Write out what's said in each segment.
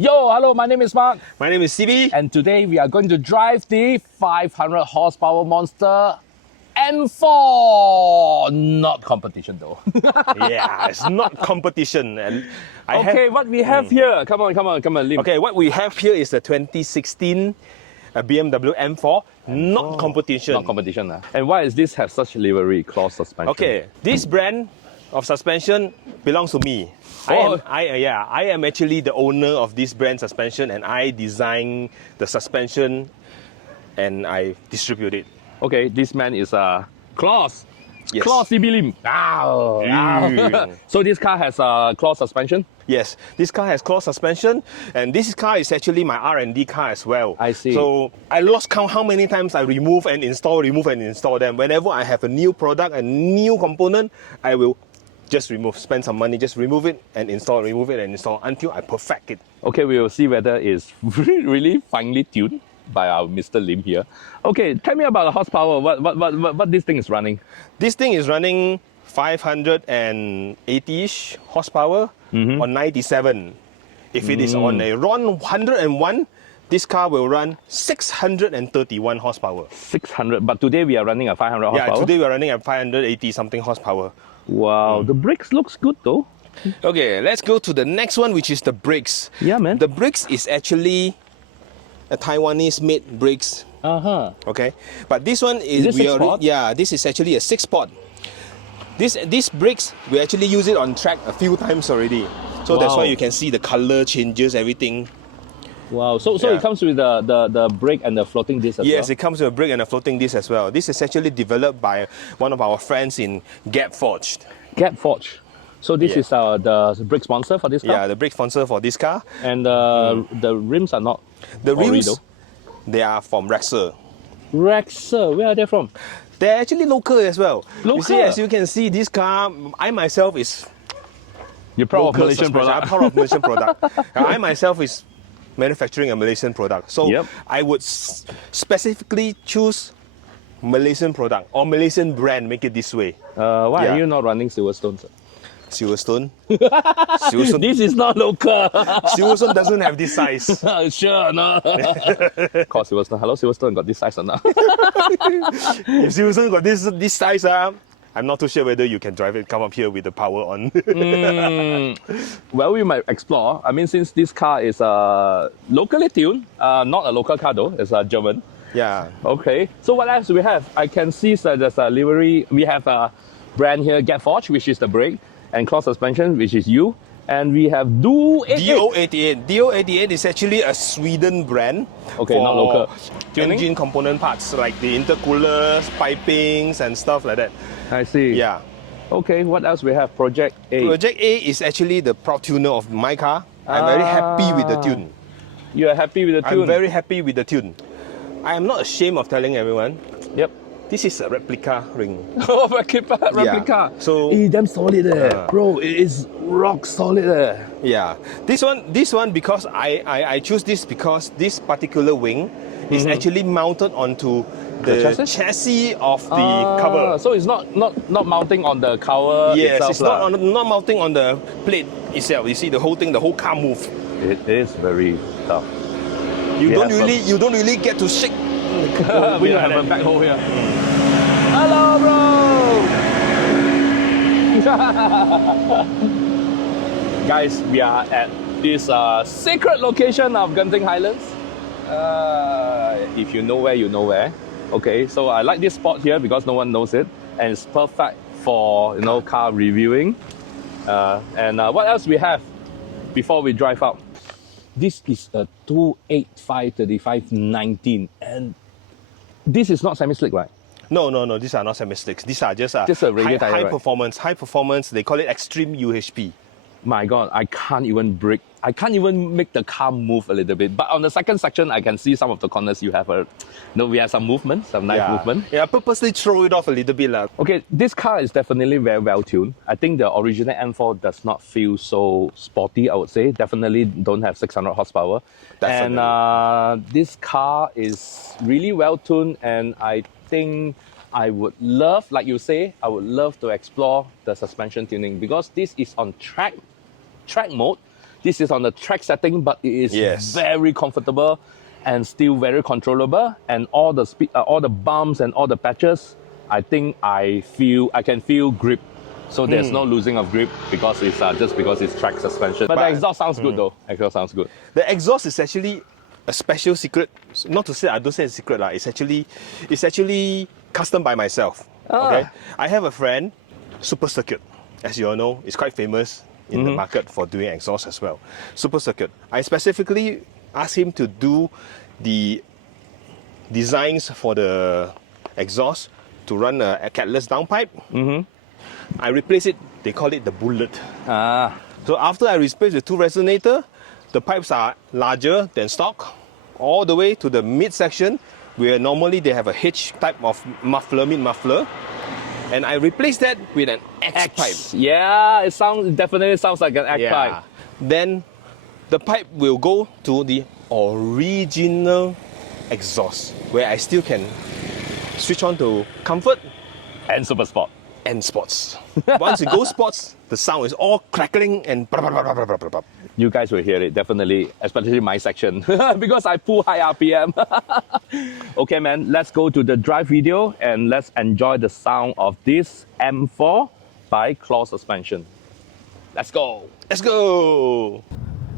Yo, hello, my name is Mark. My name is CB. And today we are going to drive the 500 horsepower monster M4. Not competition though. Yeah, it's not competition. And what we have here, come on, Lim. Okay, what we have here is the 2016 BMW M4, not competition. Not competition. And why does this have such livery, cloth suspension? Okay, this brand of suspension belongs to me. I am actually the owner of this brand suspension, and I design the suspension and I distribute it. Okay, this man is Claus. Yes. Claus CB Lim. So this car has cloth suspension? Yes, this car has cloth suspension, and this car is actually my R&D car as well. I see. So I lost count how many times I remove and install them. Whenever I have a new product, a new component, I will just spend some money, just remove it and install, remove it and install until I perfect it. Okay, we will see whether it's really finely tuned by our Mr. Lim here. Okay, tell me about the horsepower. What this thing is running? This thing is running 580-ish horsepower on 97. If it is on a run 101, this car will run 631 horsepower. 600, but today we are running at 500 horsepower? Yeah, today we are running at 580 something horsepower. Wow, the brakes looks good though. Okay, let's go to the next one, which is the brakes. Yeah, man. The brakes is actually a Taiwanese made brakes. Okay, but this one is this is actually a 6-spot. This brakes, we actually use it on track a few times already. So that's why you can see the color changes, everything. Wow, so it comes with the brake and the floating disc as well? Yes, it comes with a brake and a floating disc as well. This is actually developed by one of our friends in Gap Forged. Gap Forged. So this is the brake sponsor for this car? Yeah, the brake sponsor for this car. And the rims are not The rims, they are from Rexer. Rexer, where are they from? They're actually local as well. Local? You see, as you can see, this car, I myself is... You're proud of Malaysian product? I'm proud of Malaysian product. I myself is manufacturing a Malaysian product. So I would specifically choose Malaysian product or Malaysian brand, make it this way. Why are you not running Silverstone, sir? Silverstone? This is not local. Silverstone doesn't have this size. Sure, no. Call Silverstone. Hello, Silverstone got this size or not? If Silverstone got this size, I'm not too sure whether you can drive it, come up here with the power on. Well, we might explore. I mean, since this car is locally tuned, not a local car though, it's a German. Yeah. Okay, so what else do we have? I can see there's a livery. We have a brand here, Gap Forged, which is the brake, and cloth suspension, which is you. And we have DO88. DO88 is actually a Sweden brand. Okay, not local. Engine component parts like the intercoolers, pipings, and stuff like that. I see. Yeah. Okay, what else we have? Project A. Project A is actually the proud tuner of my car. I'm very happy with the tune. You are happy with the tune? I'm very happy with the tune. I am not ashamed of telling everyone. Yep. This is a replica ring. Oh, replica. Yeah. So, damn solid bro, it is rock solid Yeah. This one because I choose this because this particular wing is actually mounted onto the chassis of the cover. So it's not mounting on the cover itself? It's not mounting on the plate itself. You see the whole thing, the whole car move. It is very tough. You don't really get to shake. We have a back hole here. Hello, bro! Guys, we are at this secret location of Genting Highlands. If you know where, you know where. Okay, so I like this spot here because no one knows it, and it's perfect for car reviewing. And what else we have before we drive out? This is a 285/35/19, and this is not semi-slick, right? No, these are not semi-slicks. These are just a regular tire, high performance. High performance, they call it extreme UHP. My God, I can't even brake. I can't even make the car move a little bit. But on the second section, I can see some of the corners you have we have some movement, some nice movement. Yeah, purposely throw it off a little bit. Okay, this car is definitely very well tuned. I think the original M4 does not feel so sporty, I would say. Definitely don't have 600 horsepower. Definitely. And this car is really well tuned, and I think I would love, like you say, I would love to explore the suspension tuning because this is on track mode. This is on the track setting, but it is Yes. very comfortable and still very controllable. And all the speed, all the bumps and all the patches, I think I can feel grip. So there's no losing of grip because it's just because it's track suspension. But the exhaust sounds good though. Exhaust sounds good. The exhaust is actually a special secret. Not to say I don't say it's secret lah. It's actually custom by myself. Okay, I have a friend, Super Circuit, as you all know, is quite famous in the market for doing exhaust as well. Super Circuit. I specifically asked him to do the designs for the exhaust to run a catless downpipe. I replace it, they call it the bullet. So after I replace the two resonator, the pipes are larger than stock, all the way to the mid section, where normally they have a H type of muffler, mid muffler. And I replace that with an X pipe. Yeah, it definitely sounds like an X pipe. Then the pipe will go to the original exhaust, where I still can switch on to comfort And super sport. and sports. Once it goes sports, the sound is all crackling and You guys will hear it, definitely, especially my section, because I pull high RPM. Okay, man, let's go to the drive video and let's enjoy the sound of this M4 by Claw Suspension. Let's go. Let's go.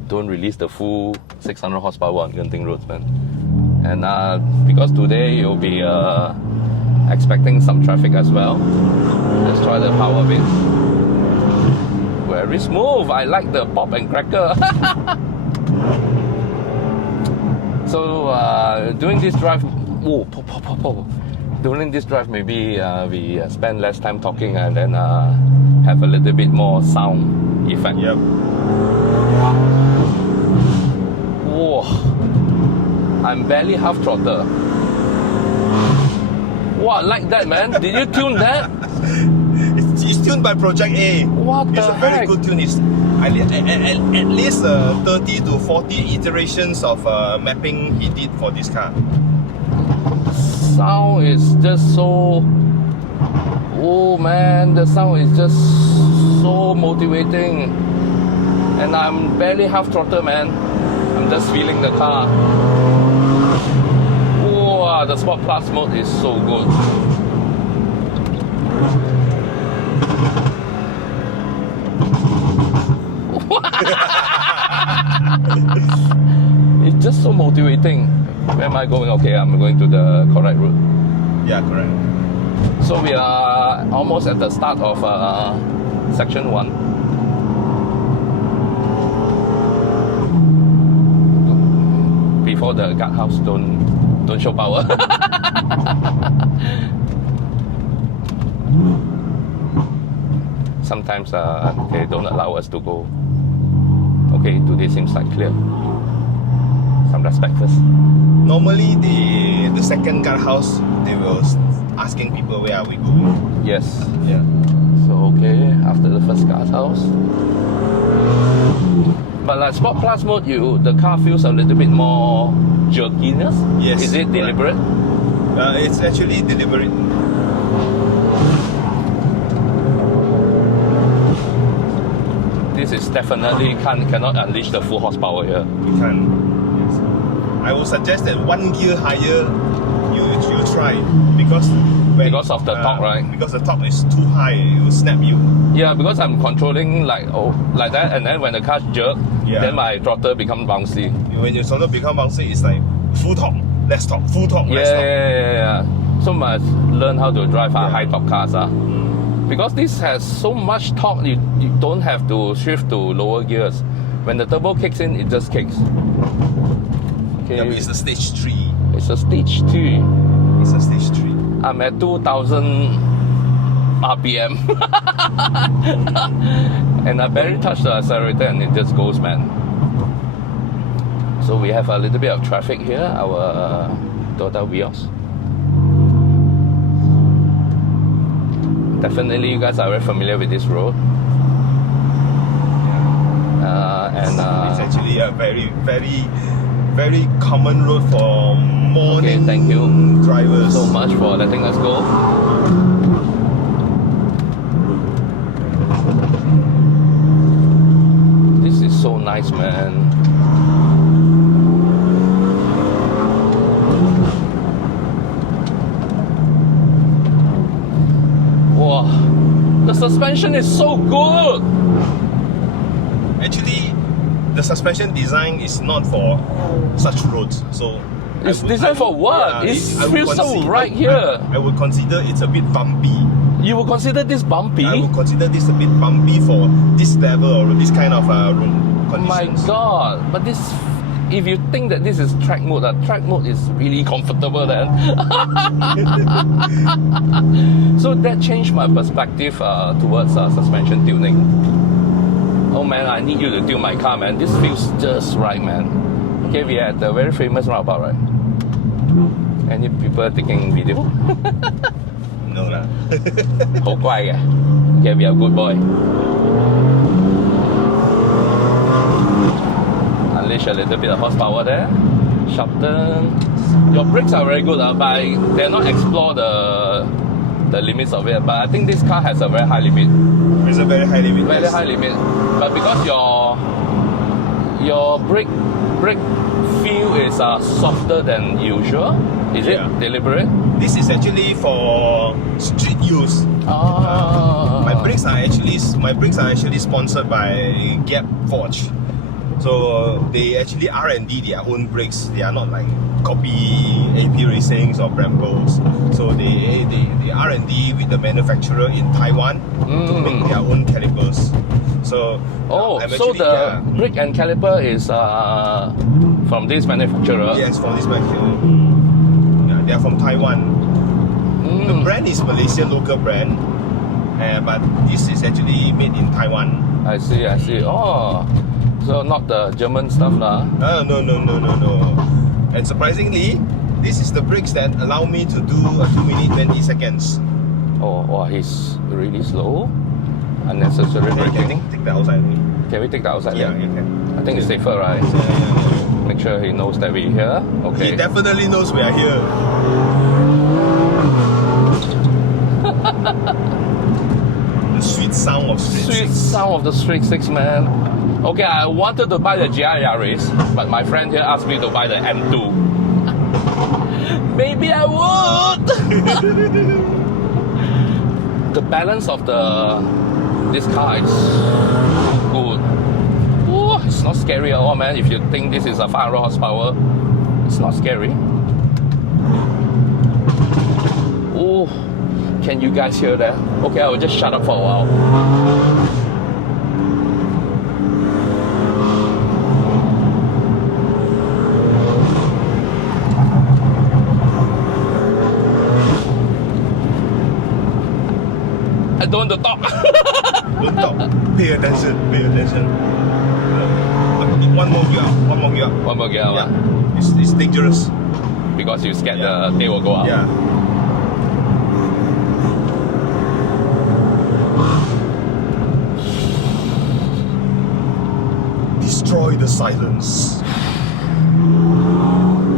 Don't release the full 600 horsepower on Genting roads, man. And because today you'll be expecting some traffic as well. Let's try the power bit. Very smooth. I like the pop and cracker. So doing this drive, during this drive maybe we spend less time talking and then have a little bit more sound effect. Yep. Whoa. I'm barely half throttle. Wow, like that, man. Did you tune that? It's tuned by Project A. What the It's a very heck? good tune. It's at least 30 to 40 iterations of mapping he did for this car. Sound is just so... Oh man, the sound is just so motivating. And I'm barely half throttle, man. I'm just feeling the car. Wow, the Sport Plus mode is so good. It's just so motivating. Where am I going? Okay, I'm going to the correct route. Yeah, correct. So we are almost at the start of section 1. Before the guardhouse, don't show power. Sometimes they don't allow us to go. Okay, today seems like clear. Some respect first. Normally the second guardhouse, they will asking people where are we going. Yes. Yeah. So okay, after the first guardhouse. But like Sport Plus mode, the car feels a little bit more jerkiness. Yes. Is it deliberate? It's actually deliberate. This is definitely cannot unleash the full horsepower here. You can. Yes. I would suggest that one gear higher, you try because of the torque, right? Because the torque is too high, it will snap you. Yeah, because I'm controlling like that, and then when the car jerk, then my throttle becomes bouncy. When your throttle become bouncy, it's like full torque, less torque, full torque, less torque. Yeah. So must learn how to drive high torque cars. Because this has so much torque, you don't have to shift to lower gears. When the turbo kicks in, it just kicks. Okay. Yeah, but it's a stage 3. It's a stage 2. It's a stage 3. I'm at 2000 RPM. And I barely touch the accelerator and it just goes, man. So we have a little bit of traffic here, our Toyota Vios. Definitely you guys are very familiar with this road. It's actually a very, very, very common road for morning thank you drivers. so much for letting us go. This is so nice, man. Wow, the suspension is so good. Actually, the suspension design is not for such roads. So it's designed for what? It feels so right here. I would consider it's a bit bumpy. You would consider this bumpy? I would consider this a bit bumpy for this level or this kind of road conditions. My God! But this, if you think that this is track mode is really comfortable then. So that changed my perspective towards suspension tuning. Oh man, I need you to tune my car, man. This feels just right, man. Okay, we are at the very famous roundabout, right? Any people taking video? No lah. 好乖嘅. Okay, we are good boy. Unleash a little bit of horsepower there. Sharp turn. Your brakes are very good, but they're not explore the limits of it. But I think this car has a very high limit. It's a very high limit. Very high limit. But because your brake feel is softer than usual, is it deliberate? This is actually for street use. My brakes are actually sponsored by Gap Forge. So they actually R&D their own brakes. They are not like copy AP Racings or Brembos. So they R&D with the manufacturer in Taiwan to make their own calipers. So so the brake and caliper is from this manufacturer? Yes, from this manufacturer. Yeah, they are from Taiwan. The brand is Malaysian local brand, but this is actually made in Taiwan. I see. Oh, so not the German stuff lah. No. And surprisingly, this is the brakes that allow me to do a 2 minute 20 seconds. Oh, wow, he's really slow. Unnecessary braking. Take that outside. Can we take that outside? Yeah, you can. I think it's safer, right? Yeah. Make sure he knows that we're here. Okay. He definitely knows we are here. The sweet sound of Street 6. Sound of the Street 6, man. Okay, I wanted to buy the GR Yaris, but my friend here asked me to buy the M2. Maybe I would. The balance of this car is good. Ooh, it's not scary at all, man. If you think this is a 500 horsepower, it's not scary. Oh, can you guys hear that? Okay, I will just shut up for a while. I don't want to talk. Don't talk. Pay attention. One more gear. Yeah. It's dangerous. Because you scared the tail will go out. Yeah. Destroy the silence.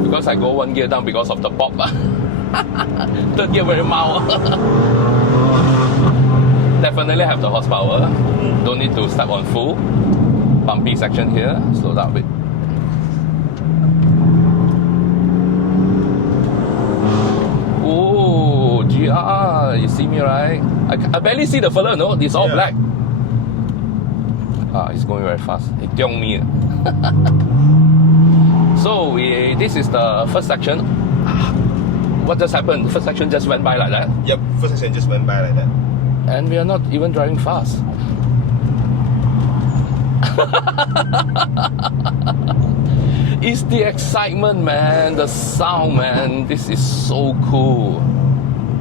Because I go one gear down because of the pop. Third gear very mild. Definitely have the horsepower. Don't need to step on full. Bumpy section here. Slow down a bit. Oh, GR. You see me, right? I barely see the fella, no? It's all black. He's going very fast. He tiong me. So this is the first section. What just happened? The first section just went by like that. Yep, first section just went by like that. And we are not even driving fast. It's the excitement, man. The sound, man. This is so cool.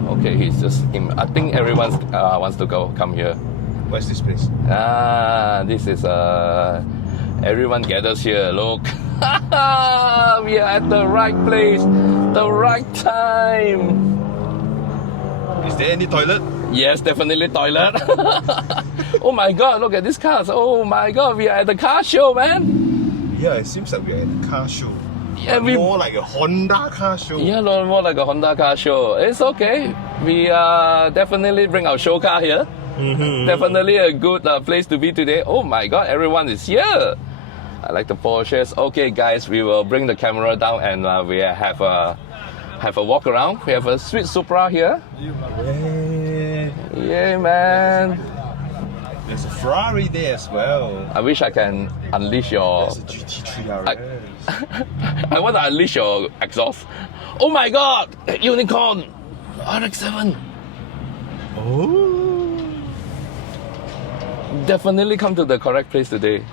Okay, he's just. I think everyone wants to come here. Where's this place? This is everyone gathers here. Look, we are at the right place, the right time. Is there any toilet? Yes, definitely toilet. Oh my God, look at these cars. Oh my God, we are at the car show, man. Yeah, it seems like we are at a car show. Yeah, more like a Honda car show. Yeah, more like a Honda car show. It's okay. We definitely bring our show car here. Definitely a good place to be today. Oh my God, everyone is here. I like the Porsches. Okay, guys, we will bring the camera down and we have a walk around. We have a sweet Supra here. Yeah, man. There's a Ferrari there as well. I wish I can unleash your... There's a GT3 RS. I want to unleash your exhaust. Oh my god! Unicorn! RX-7! Oh. Definitely come to the correct place today.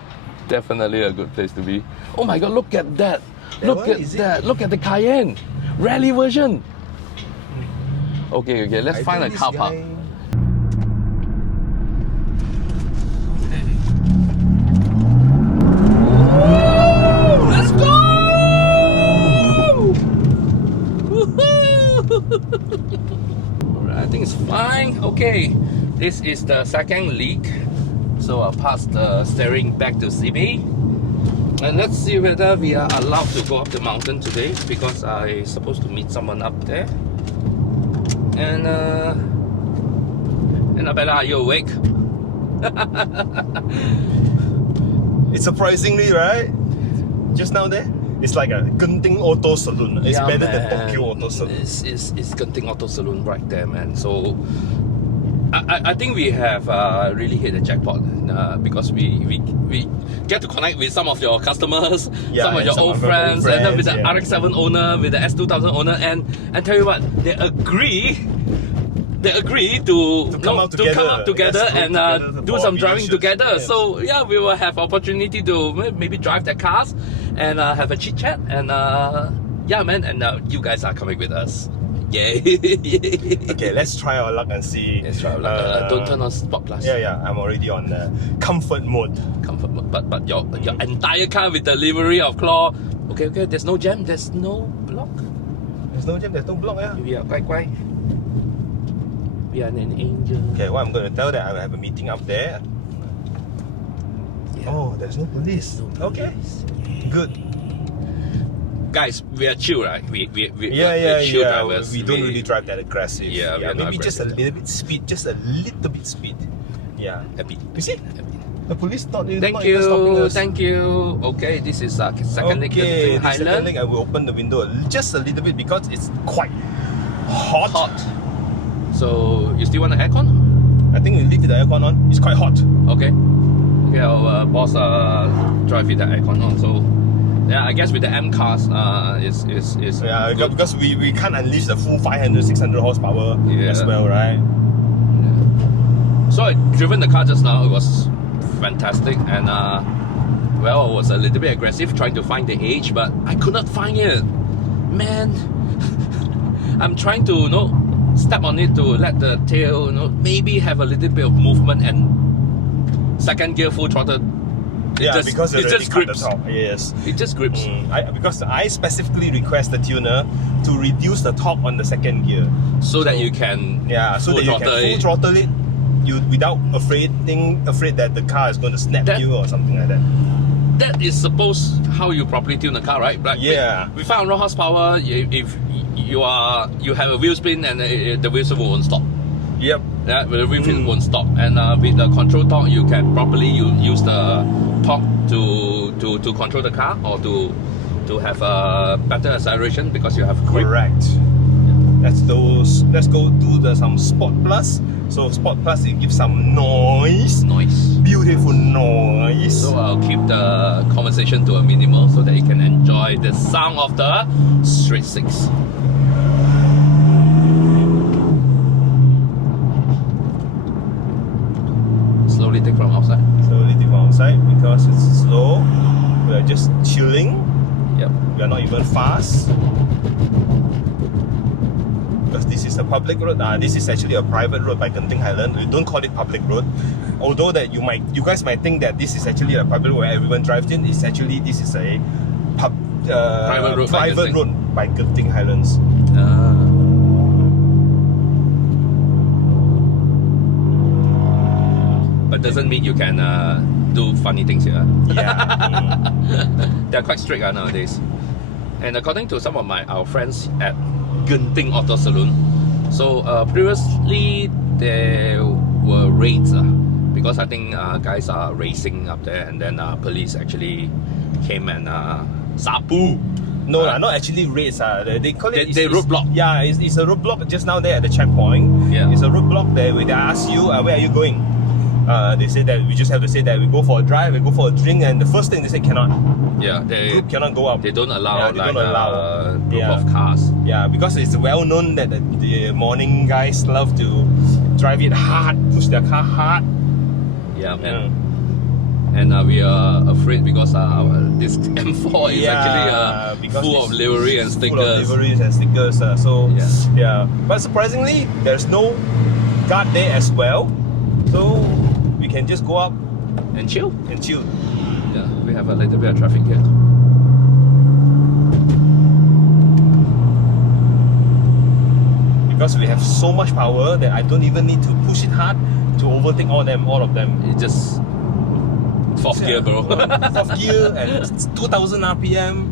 Definitely a good place to be. Oh my god, look at that! Look at that! Look at the Cayenne! Rally version! Okay, let's find a car park. Let's go! Alright, I think it's fine. Okay, this is the second leak. So I'll pass the steering back to CB. And let's see whether we are allowed to go up the mountain today, because I'm supposed to meet someone up there. And Annabella, are you awake? It's surprisingly, right? Just now there, it's like a Genting Auto Saloon. It's better than Tokyo Auto Saloon. It's Genting Auto Saloon right there, man. So I think we have really hit the jackpot because we get to connect with some of your customers, some of your old friends, and then with the RX-7 owner, with the S2000 owner, and tell you what, they agree to come out together and do some driving together. Yes. So yeah, we will have opportunity to maybe drive their cars and have a chit chat, and yeah, man, and you guys are coming with us. Yeah. Okay, let's try our luck and see. Let's try our luck. Don't turn on Sport Plus. Yeah, I'm already on comfort mode. Comfort mode. But your entire car with the livery of Claw. Okay, there's no jam, there's no block. There's no jam, there's no block, yeah. We are quite. We are an angel. Okay, what I'm going to tell that I will have a meeting up there. Yeah. Oh, there's no police. No police. Okay, good. Guys, we are chill, right? We're chill drivers. We don't really drive that aggressive. Yeah, maybe just a little bit speed, just a little bit speed. Yeah, a bit. You see? The police not even stopping us. Thank you. Okay, this is second leg in Highland. Second leg, I will open the window just a little bit because it's quite hot. So you still want the aircon? I think we leave the aircon on. It's quite hot. Okay, our boss drive with the aircon on. So yeah, I guess with the M cars, is yeah, good. Because we can't unleash the full 500-600 horsepower as well, right? Yeah. So I driven the car just now. It was fantastic, and well, I was a little bit aggressive trying to find the age, but I could not find it. Man, I'm trying to step on it to let the tail maybe have a little bit of movement, and second gear full throttle. Because it just grips. Yes, it just grips. Because I specifically request the tuner to reduce the torque on the second gear, so that you can full throttle it. You without afraid that the car is going to snap you or something like that. That is supposed how you properly tune the car, right? But with 500 horsepower, if you have a wheel spin and the wheel spin won't stop. Yep. Yeah, the wheel spin won't stop, and with the control torque, you can properly use the torque to control the car, or to have a better acceleration because you have grip. Correct. Let's go do some Sport Plus. So Sport Plus, it gives some noise. Beautiful noise. So I'll keep the conversation to a minimal so that you can enjoy the sound of the straight six. Slowly take from outside. Because it's slow. We are just chilling. Yep. We are not even fast. Because this is a public road. This is actually a private road by Genting Highland. We don't call it public road. Although that you guys might think that this is actually a public road where everyone drives in. This is a private road by Genting Highlands. But doesn't mean you can do funny things here. Yeah. They're quite strict nowadays. And according to some of our friends at Genting Auto Saloon, so previously there were raids because I think guys are racing up there, and then police actually came and sapu. No, not actually raids. They call it. They roadblock. Yeah, it's a roadblock just now there at the checkpoint. Yeah. It's a roadblock there where they ask you, where are you going? They say that we just have to say that we go for a drive, we go for a drink, and the first thing they say cannot. Yeah, they Group cannot go up. They don't allow Yeah, they like don't allow. a group of cars. Yeah, because it's well known that the morning guys love to drive it hard, push their car hard. Yeah, man. And we are afraid because this M4 is actually full of livery and stickers. Full of liveries and stickers. But surprisingly, there's no guard there as well. So we can just go up and chill. Yeah, we have a little bit of traffic here. Because we have so much power that I don't even need to push it hard to overtake all of them. It just fourth gear, bro. Fourth gear and 2000 RPM.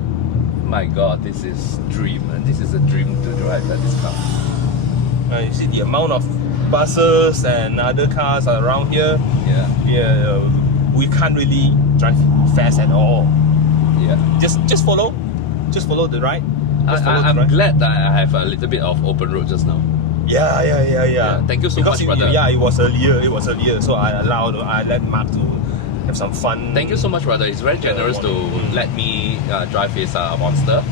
My God, this is dream, man. This is a dream to drive this car. You see the amount of buses and other cars around here. We can't really drive fast at all. Just follow the right. I'm glad that I have a little bit of open road just now. Yeah. Thank you so much, brother. Yeah, it was earlier. So I let Mark to have some fun. Thank you so much, brother. He's very generous to let me drive his monster.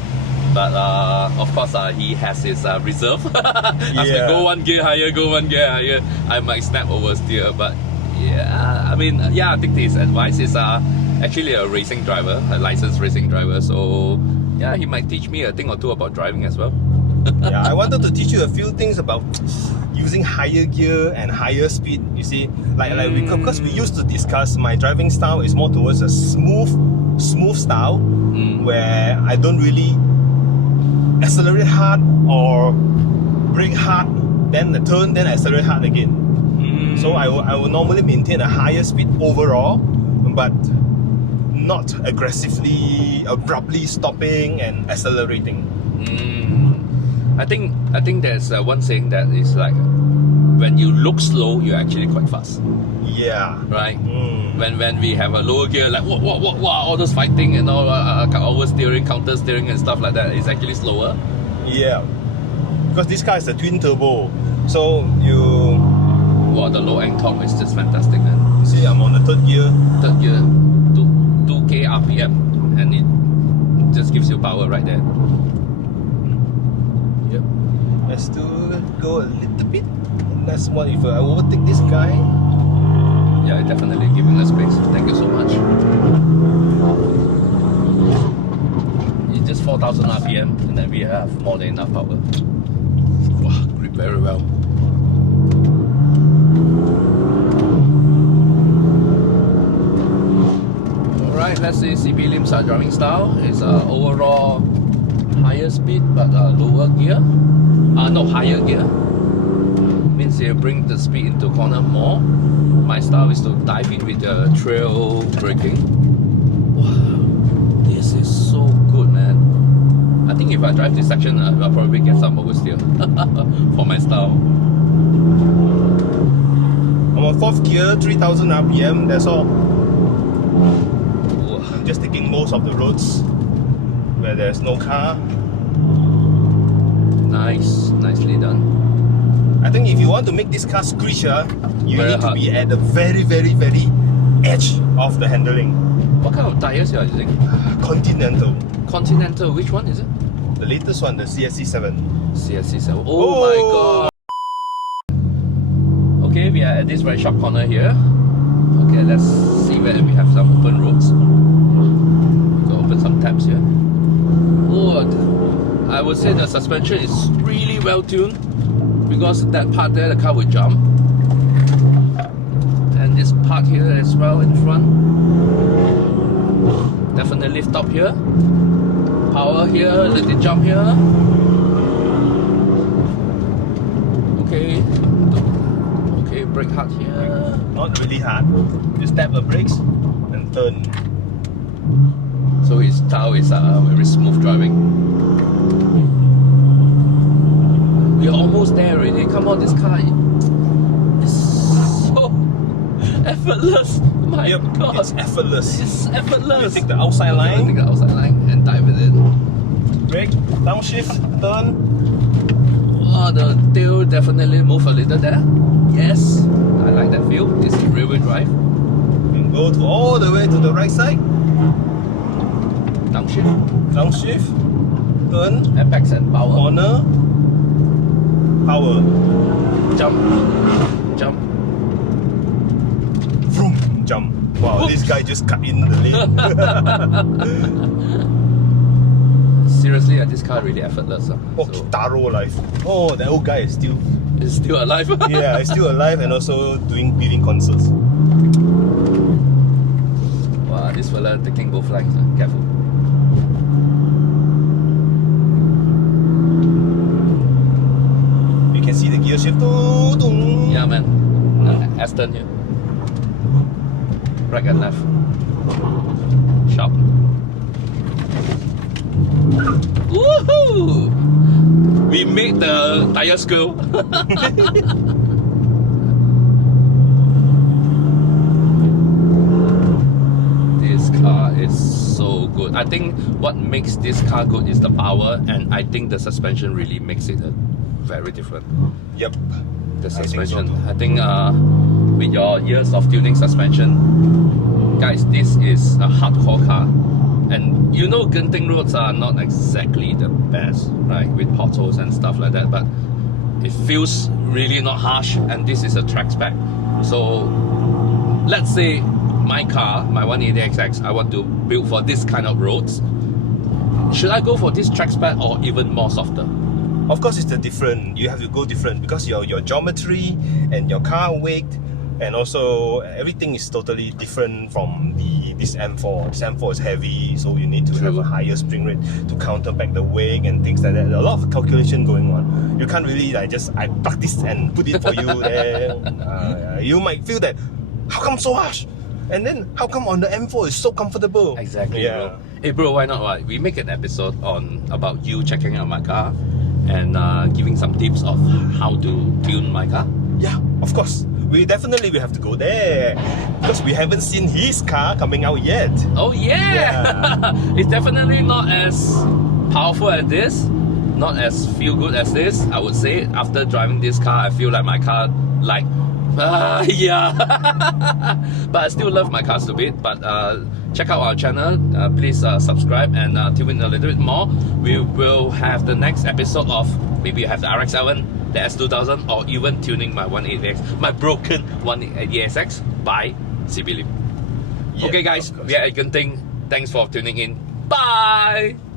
But of course, he has his reserve. As we go one gear higher, I might snap oversteer. But I think his advice is actually a racing driver, a licensed racing driver. So he might teach me a thing or two about driving as well. I wanted to teach you a few things about using higher gear and higher speed. You see, because we used to discuss my driving style is more towards a smooth style, where I don't really accelerate hard or brake hard, then the turn, then accelerate hard again. So I will normally maintain a higher speed overall, but not aggressively, abruptly stopping and accelerating. I think there's one saying that is like, when you look slow, you're actually quite fast. Yeah. Right? When we have a lower gear, like all those fighting and all, oversteering, counter steering and stuff like that, is actually slower. Yeah. Because this car is a twin turbo, so the low end torque is just fantastic, man. You see, I'm on the third gear, 2k RPM, and it just gives you power right there. Yep. Let's go a little bit. That's what if I overtake this guy. Yeah, definitely giving us space. Thank you so much. It's just 4,000 RPM, and then we have more than enough power. Wow, grip very well. Alright, let's see CB Lim's driving style. It's overall higher speed but lower gear. Higher gear. Means you bring the speed into corner more. My style is to dive in with the trail braking. Wow, this is so good, man. I think if I drive this section, I'll probably get some oversteer for my style. I'm on fourth gear, 3000 RPM, that's all. I'm just taking most of the roads where there's no car. Nicely done. I think if you want to make this car screech, you need to be at the very, very, very edge of the handling. What kind of tires you are using? Continental. Continental, which one is it? The latest one, the CSC7. CSC7. Oh my god! Okay, we are at this very sharp corner here. Okay, let's see where we have some open roads. So open some tabs here. Oh, I would say the suspension is really well tuned, because that part there, the car will jump. And this part here as well in front. Definitely lift up here. Power here, let it jump here. Okay. Okay, brake hard here. Not really hard. Just tap the brakes and turn. So his style is very smooth driving. We're almost there already. Come on, this car is so effortless. my god. It's effortless. It's effortless. You take the outside line. Take the outside line and dive it in. Brake, downshift, turn. Oh, the tail definitely move a little there. Yes, I like that feel. It's rear-wheel drive. And go to all the way to the right side. Downshift. Downshift. Turn. Apex and power. Corner. Power. Jump. Jump. Vroom. Jump. Wow, Oops. this guy just cut in the lane. Seriously, this car really effortless. Oh, So, Kitaro life. Oh, that old guy is still it's still alive. yeah, he's still alive and also giving concerts. Wow, this fella taking both lines. Careful. You can see the gear shift. Yeah, man. Aston here. Right and left. Sharp. Woohoo! We made the tire squirrel. This car is so good. I think what makes this car good is the power, and I think the suspension really makes it very different. Yep. The I think so suspension. too. I think with your years of tuning suspension, guys, this is a hardcore car. And you know Genting roads are not exactly the best, right? With potholes and stuff like that, but it feels really not harsh, and this is a track spec. So let's say my car, my 180XX, I want to build for this kind of roads. Should I go for this track spec or even more softer? Of course, it's the different. You have to go different because your geometry and your car weight, and also everything is totally different from this M4. This M4 is heavy, so you need to have a higher spring rate to counter back the weight and things like that. A lot of calculation going on. You can't really like just I practice and put it for you. Then you might feel that how come so harsh, and then how come on the M4 is so comfortable? Exactly. Yeah. Bro. Hey bro, why not? Right? We make an episode about you checking out my car and giving some tips of how to tune my car. Yeah, of course. We definitely will have to go there because we haven't seen his car coming out yet. Oh yeah! It's definitely not as powerful as this, not as feel good as this. I would say after driving this car, I feel like my car yeah. But I still love my car a bit. But check out our channel. Please subscribe and tune in a little bit more. We will have the next episode of maybe you have the RX-7, the S2000, or even tuning my 180X, my broken 180SX by CB Lim. Yeah, Okay guys, of course. we are at Genting. Thanks for tuning in. Bye!